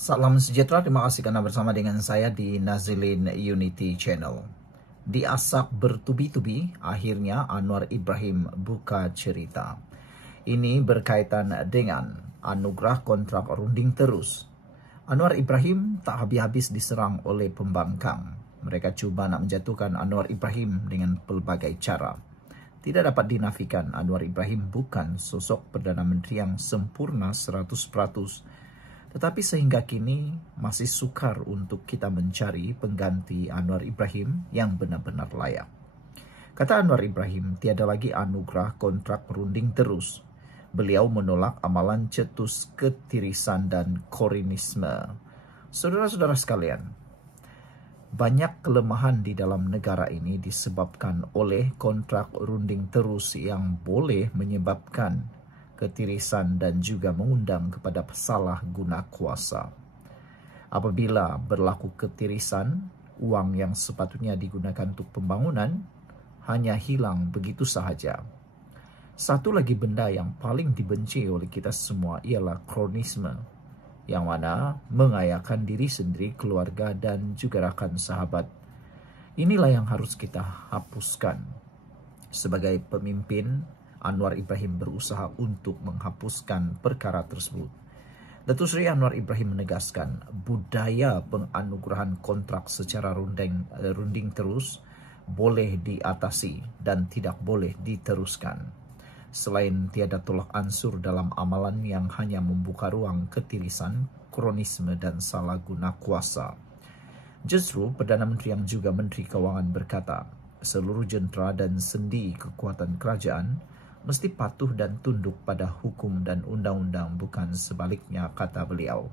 Salam sejahtera, terima kasih karena bersama dengan saya di Nazilin Unity Channel. Di Asak bertubi-tubi, akhirnya Anwar Ibrahim buka cerita. Ini berkaitan dengan anugerah kontrak runding terus. Anwar Ibrahim tak habis-habis diserang oleh pembangkang. Mereka cuba nak menjatuhkan Anwar Ibrahim dengan pelbagai cara. Tidak dapat dinafikan Anwar Ibrahim bukan sosok Perdana Menteri yang sempurna 100%. Tetapi sehingga kini masih sukar untuk kita mencari pengganti Anwar Ibrahim yang benar-benar layak. Kata Anwar Ibrahim, tiada lagi anugerah kontrak runding terus. Beliau menolak amalan cetus ketirisan dan korinisme. Saudara-saudara sekalian, banyak kelemahan di dalam negara ini disebabkan oleh kontrak runding terus yang boleh menyebabkan ketirisan dan juga mengundang kepada pesalah guna kuasa. Apabila berlaku ketirisan, uang yang sepatutnya digunakan untuk pembangunan hanya hilang begitu sahaja. Satu lagi benda yang paling dibenci oleh kita semua ialah kronisme, yang mana mengayakan diri sendiri, keluarga, dan juga rakan sahabat. Inilah yang harus kita hapuskan. Sebagai pemimpin, Anwar Ibrahim berusaha untuk menghapuskan perkara tersebut. Datuk Seri Anwar Ibrahim menegaskan budaya penganugerahan kontrak secara runding terus boleh diatasi dan tidak boleh diteruskan. Selain tiada tolak ansur dalam amalan yang hanya membuka ruang ketirisan, kronisme, dan salah guna kuasa. Justru Perdana Menteri yang juga Menteri Keuangan berkata, seluruh jentera dan sendi kekuatan kerajaan mesti patuh dan tunduk pada hukum dan undang-undang, bukan sebaliknya, kata beliau.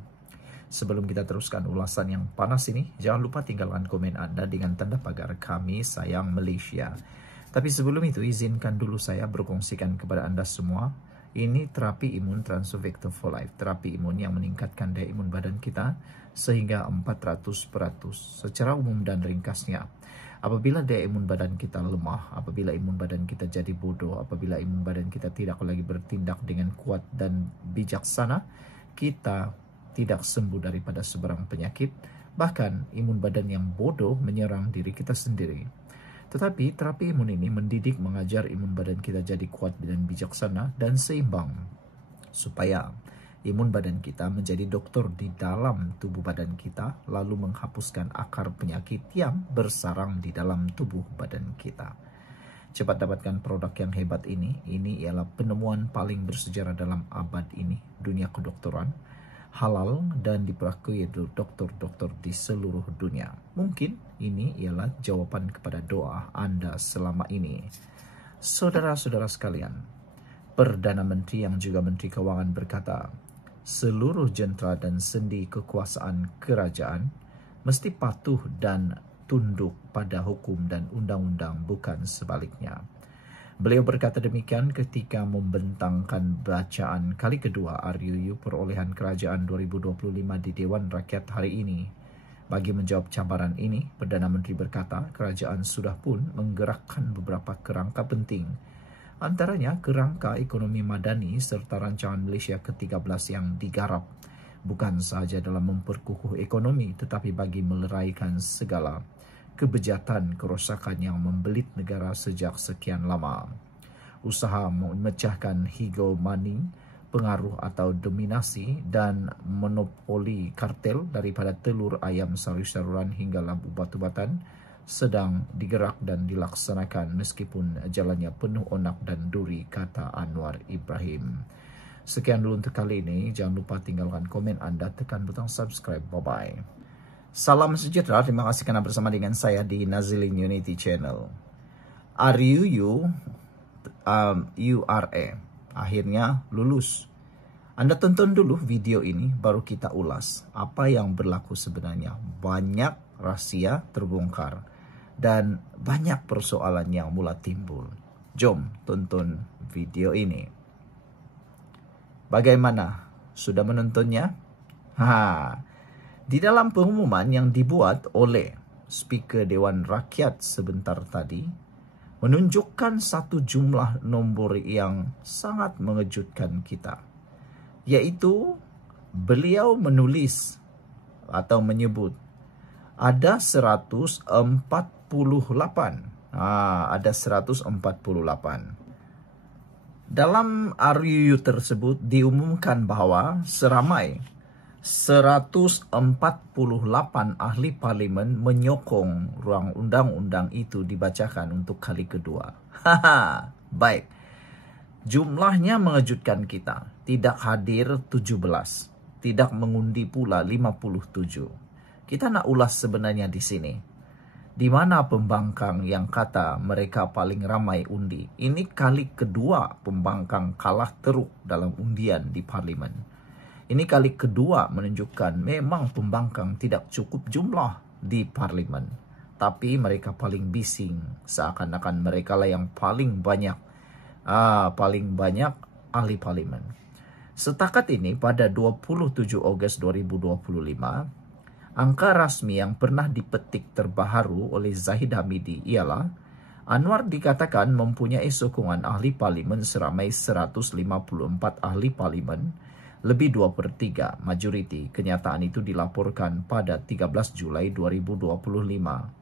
Sebelum kita teruskan ulasan yang panas ini, jangan lupa tinggalkan komen Anda dengan tanda pagar Kami Sayang Malaysia. Tapi sebelum itu, izinkan dulu saya berkongsikan kepada Anda semua, ini terapi imun Transovector for Life, terapi imun yang meningkatkan daya imun badan kita sehingga 400%. Secara umum dan ringkasnya, apabila daya imun badan kita lemah, apabila imun badan kita jadi bodoh, apabila imun badan kita tidak lagi bertindak dengan kuat dan bijaksana, kita tidak sembuh daripada sebarang penyakit, bahkan imun badan yang bodoh menyerang diri kita sendiri. Tetapi terapi imun ini mendidik, mengajar imun badan kita jadi kuat dan bijaksana dan seimbang, supaya imun badan kita menjadi doktor di dalam tubuh badan kita, lalu menghapuskan akar penyakit yang bersarang di dalam tubuh badan kita. Cepat dapatkan produk yang hebat ini. Ini ialah penemuan paling bersejarah dalam abad ini, dunia kedokteran, halal dan diperakui dokter-dokter di seluruh dunia. Mungkin ini ialah jawaban kepada doa Anda selama ini. Saudara-saudara sekalian, Perdana Menteri yang juga Menteri Keuangan berkata, seluruh jentera dan sendi kekuasaan kerajaan mesti patuh dan tunduk pada hukum dan undang-undang, bukan sebaliknya. Beliau berkata demikian ketika membentangkan bacaan kali kedua RUU Perolehan Kerajaan 2025 di Dewan Rakyat hari ini. Bagi menjawab cabaran ini, Perdana Menteri berkata kerajaan sudah pun menggerakkan beberapa kerangka penting, antaranya kerangka ekonomi madani serta rancangan Malaysia ke-13 yang digarap, bukan sahaja dalam memperkukuh ekonomi tetapi bagi meleraikan segala kebejatan kerosakan yang membelit negara sejak sekian lama. Usaha memecahkan hegemoni, pengaruh atau dominasi dan monopoli kartel daripada telur, ayam, sayur-sayuran hingga lampu batu-batan sedang digerak dan dilaksanakan meskipun jalannya penuh onak dan duri, kata Anwar Ibrahim. Sekian dulu untuk kali ini. Jangan lupa tinggalkan komen Anda, tekan butang subscribe. Bye-bye. Salam sejahtera, terima kasih karena bersama dengan saya di Nazilin Unity Channel. RUU URA akhirnya lulus. Anda tonton dulu video ini, baru kita ulas apa yang berlaku sebenarnya. Banyak rahasia terbongkar dan banyak persoalan yang mula timbul. Jom tonton video ini. Bagaimana? Sudah menontonnya? Di dalam pengumuman yang dibuat oleh Speaker Dewan Rakyat sebentar tadi, menunjukkan satu jumlah nombor yang sangat mengejutkan kita, yaitu beliau menulis atau menyebut ada 148. Ada 148. Dalam RUU tersebut diumumkan bahwa seramai 148 ahli parlimen menyokong ruang undang-undang itu dibacakan untuk kali kedua. Baik. Jumlahnya mengejutkan kita. Tidak hadir 17. Tidak mengundi pula 57. Kita nak ulas sebenarnya di sini. Di mana pembangkang yang kata mereka paling ramai undi? Ini kali kedua pembangkang kalah teruk dalam undian di parlimen. Ini kali kedua menunjukkan memang pembangkang tidak cukup jumlah di parlimen. Tapi mereka paling bising, seakan-akan mereka lah yang paling banyak ahli parlimen. Setakat ini pada 27 Ogos 2025, angka rasmi yang pernah dipetik terbaru oleh Zahid Hamidi ialah Anwar dikatakan mempunyai sokongan ahli parlimen seramai 154 ahli parlimen, lebih 2/3 majoriti. Kenyataan itu dilaporkan pada 13 Julai 2025.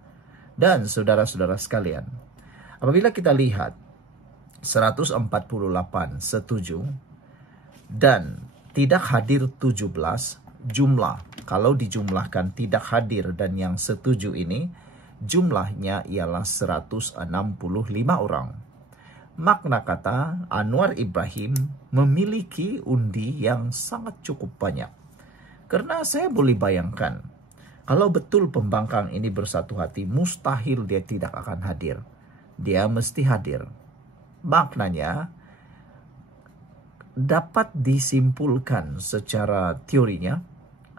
Dan saudara-saudara sekalian, apabila kita lihat 148 setuju dan tidak hadir 17, jumlah kalau dijumlahkan tidak hadir dan yang setuju ini jumlahnya ialah 165 orang. Makna kata Anwar Ibrahim memiliki undi yang sangat cukup banyak. Karena saya boleh bayangkan kalau betul pembangkang ini bersatu hati, mustahil dia tidak akan hadir. Dia mesti hadir. Maknanya dapat disimpulkan secara teorinya,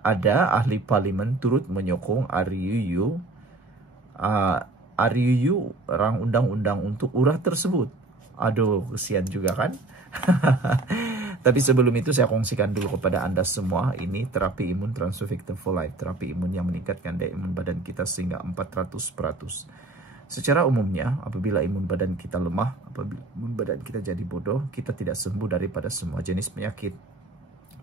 ada ahli parlimen turut menyokong RUU rang undang-undang untuk urah tersebut. Aduh, kesian juga kan? Tapi sebelum itu saya kongsikan dulu kepada Anda semua, ini terapi imun Transovictor for Life, terapi imun yang meningkatkan daya imun badan kita sehingga 400%. Secara umumnya, apabila imun badan kita lemah, apabila imun badan kita jadi bodoh, kita tidak sembuh daripada semua jenis penyakit.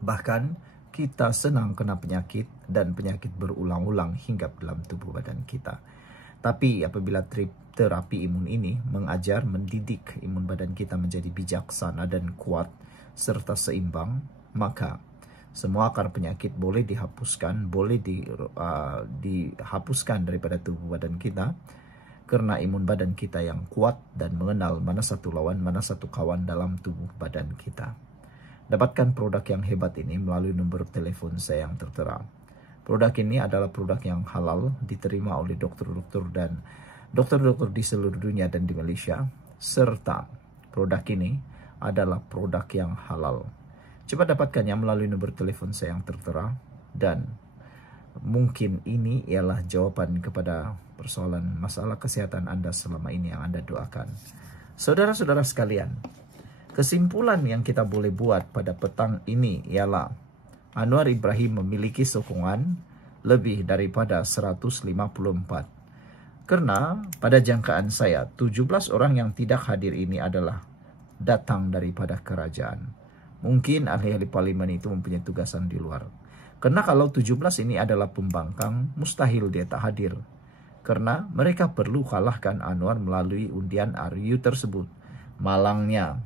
Bahkan, kita senang kena penyakit dan penyakit berulang-ulang hinggap dalam tubuh badan kita. Tapi apabila terapi imun ini mengajar, mendidik imun badan kita menjadi bijaksana dan kuat, serta seimbang, maka semua akar penyakit boleh dihapuskan, boleh dihapuskan daripada tubuh badan kita, karena imun badan kita yang kuat dan mengenal mana satu lawan, mana satu kawan dalam tubuh badan kita. Dapatkan produk yang hebat ini melalui nomor telepon saya yang tertera. Produk ini adalah produk yang halal, diterima oleh dokter-dokter dan dokter-dokter di seluruh dunia dan di Malaysia, serta produk ini adalah produk yang halal. Cepat dapatkannya melalui nomor telepon saya yang tertera, dan mungkin ini ialah jawaban kepada persoalan masalah kesehatan Anda selama ini yang Anda doakan. Saudara-saudara sekalian, kesimpulan yang kita boleh buat pada petang ini ialah Anwar Ibrahim memiliki sokongan lebih daripada 154. Karena pada jangkaan saya, 17 orang yang tidak hadir ini adalah datang daripada kerajaan. Mungkin ahli-ahli parlimen itu mempunyai tugasan di luar. Karena kalau 17 ini adalah pembangkang, mustahil dia tak hadir. Karena mereka perlu kalahkan Anwar melalui undian RUU tersebut. Malangnya,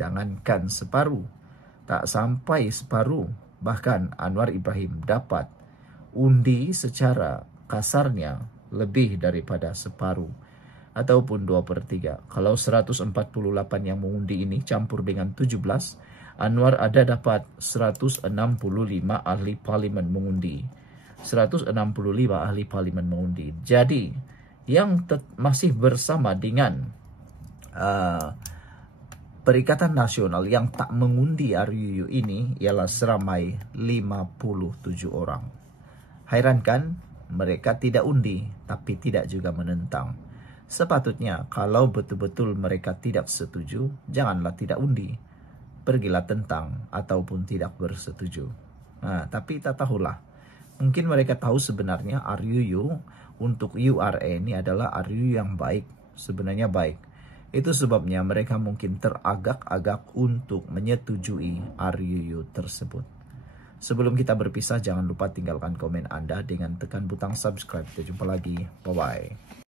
jangankan separuh, tak sampai separuh. Bahkan Anwar Ibrahim dapat undi secara kasarnya lebih daripada separuh, ataupun 2/3. Kalau 148 yang mengundi ini campur dengan 17, Anwar ada dapat 165 ahli parlimen mengundi. 165 ahli parlimen mengundi. Jadi, yang masih bersama dengan Perikatan Nasional yang tak mengundi RUU ini ialah seramai 57 orang. Hairan kan? Mereka tidak undi, tapi tidak juga menentang. Sepatutnya, kalau betul-betul mereka tidak setuju, janganlah tidak undi. Pergilah tentang ataupun tidak bersetuju. Tapi tak tahulah. Mungkin mereka tahu sebenarnya RUU untuk URA ini adalah RUU yang baik, sebenarnya baik. Itu sebabnya mereka mungkin teragak-agak untuk menyetujui RUU tersebut. Sebelum kita berpisah, jangan lupa tinggalkan komen Anda dengan tekan butang subscribe. Kita jumpa lagi. Bye-bye.